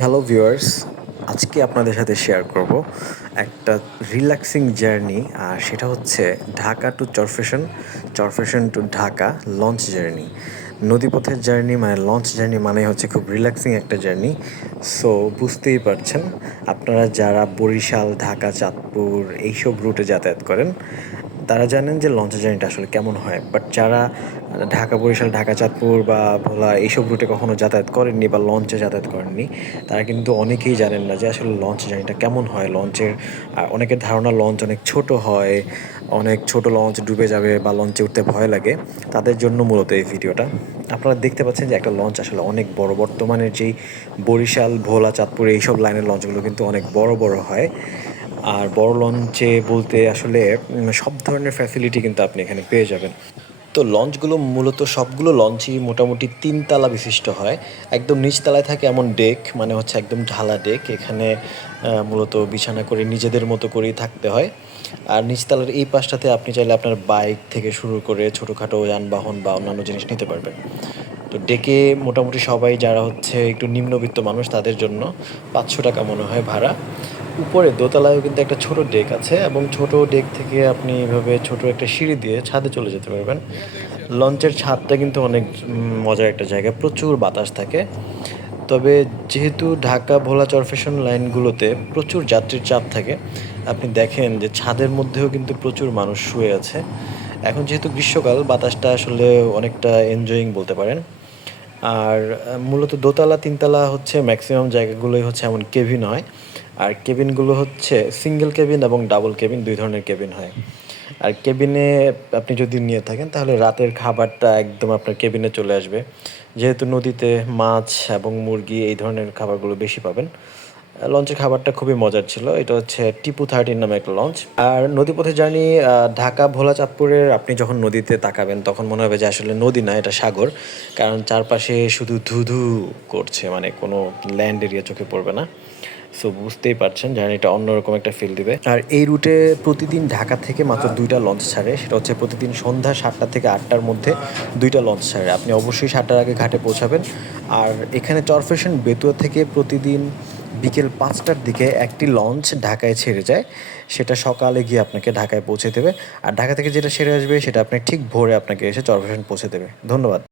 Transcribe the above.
Hello viewers আজকে আপনাদের সাথে শেয়ার করব একটা রিল্যাক্সিং জার্নি আর সেটা হচ্ছে Dhaka to Charfasson Charfasson to Dhaka launch journey নদীপথের journey মানে লঞ্চ জার্নি মানে হচ্ছে খুব রিল্যাক্সিং একটা জার্নি সো বুঝতেই পারছেন, আপনারা যারা বরিশাল, ঢাকা, চাঁদপুর, এইসব রুটে যাতায়াত করেন তারা জানেন যে লঞ্চ জার্নিটা আসলে কেমন হয় বাট যারা ঢাকা বরিশাল, ঢাকা চাঁদপুর বা ভোলা এইসব রুটে কখনো যাতায়াত করেননি বা লঞ্চে যাতায়াত করেননি, তারা কিন্তু অনেকেই জানেন না যে আসলে লঞ্চ জার্নিটা কেমন হয়। লঞ্চের অনেকের ধারণা লঞ্চ অনেক ছোট হয়, অনেক ছোট লঞ্চ ডুবে যাবে বা লঞ্চে উঠতে ভয় লাগে। তাদের জন্য মূলত এই ভিডিওটা। আপনারা দেখতে পাচ্ছেন যে একটা লঞ্চ আসলে অনেক বড়। বর্তমানের যেই বরিশাল, ভোলা, চাঁদপুর এইসব লাইনের লঞ্চগুলো কিন্তু অনেক বড় বড় হয়। আর বড় লঞ্চে বলতে আসলে সব ধরনের ফ্যাসিলিটি কিন্তু আপনি এখানে পেয়ে যাবেন। তো লঞ্চগুলো মূলত সবগুলো লঞ্চই মোটামুটি তিনতলা বিশিষ্ট হয়। একদম নিচতলায় থাকে এমন ডেক মানে হচ্ছে একদম ঢালা ডেক এখানে মূলত বিছানা করে নিজেদের মতো করেই থাকতে হয়। আর নিচতলার এই পাশটাতে আপনি চাইলে আপনার বাইক থেকে শুরু করে ছোটোখাটো যানবাহন বা অন্যান্য জিনিস নিতে পারবেন। তো ডেকে মোটামুটি সবাই যারা হচ্ছে একটু নিম্নবিত্ত মানুষ, তাদের জন্য পাঁচশো টাকা মনে হয় ভাড়া। উপরে দোতলায়ও কিন্তু একটা ছোট ডেক আছে এবং ছোট ডেক থেকে আপনি এভাবে ছোট একটা সিঁড়ি দিয়ে ছাদে চলে যেতে পারবেন। লঞ্চের ছাদটা কিন্তু অনেক মজার একটা জায়গা, প্রচুর বাতাস থাকে। তবে যেহেতু ঢাকা ভোলা চরফেশন লাইনগুলোতে প্রচুর যাত্রীর চাপ থাকে, আপনি দেখেন যে ছাদের মধ্যেও কিন্তু প্রচুর মানুষ শুয়ে আছে। এখন যেহেতু গ্রীষ্মকাল, বাতাসটা আসলে অনেকটা এনজয়িং বলতে পারেন। আর মূলত দোতলা, তিনতলা হচ্ছে ম্যাক্সিমাম জায়গাগুলোই হচ্ছে এমন কেভিন হয়। আর কেবিনগুলো হচ্ছে সিঙ্গেল কেবিন এবং ডাবল কেবিন দুই ধরনের কেবিন হয়। আর কেবিনে আপনি যদি নিয়ে থাকেন, তাহলে রাতের খাবারটা একদম আপনার কেবিনে চলে আসবে। যেহেতু নদীতে মাছ এবং মুরগি এই ধরনের খাবারগুলো বেশি পাবেন। লঞ্চের খাবারটা খুবই মজার ছিল। এটা হচ্ছে টিপু থার্টিন নামে একটা লঞ্চ আর নদীপথে জার্নি ঢাকা, ভোলা, চাঁদপুরের আপনি যখন নদীতে তাকাবেন, তখন মনে হবে যে আসলে নদী না, এটা সাগর। কারণ চারপাশে শুধু ধুধু করছে মানে কোনো ল্যান্ড এরিয়া চোখে পড়বে না। সো বুঝতেই পারছেন জার্নিটা অন্যরকম একটা ফিল দিবে। আর এই রুটে প্রতিদিন ঢাকা থেকে মাত্র দুইটা লঞ্চ ছাড়ে। সেটা হচ্ছে প্রতিদিন সন্ধ্যা সাতটা থেকে আটটার মধ্যে দুইটা লঞ্চ ছাড়ে। আপনি অবশ্যই সাতটার আগে ঘাটে পৌঁছাবেন। আর এখানে চরফেশন বেতুয়া থেকে প্রতিদিন বিকেল পাঁচটার দিকে একটি লঞ্চ ঢাকায় ছেড়ে যায়। সেটা সকালে গিয়ে আপনাকে ঢাকায় পৌঁছে দেবে। আর ঢাকা থেকে যেটা সেরে আসবে, সেটা আপনি ঠিক ভোরে আপনাকে এসে চরফেশন পৌঁছে দেবে। ধন্যবাদ।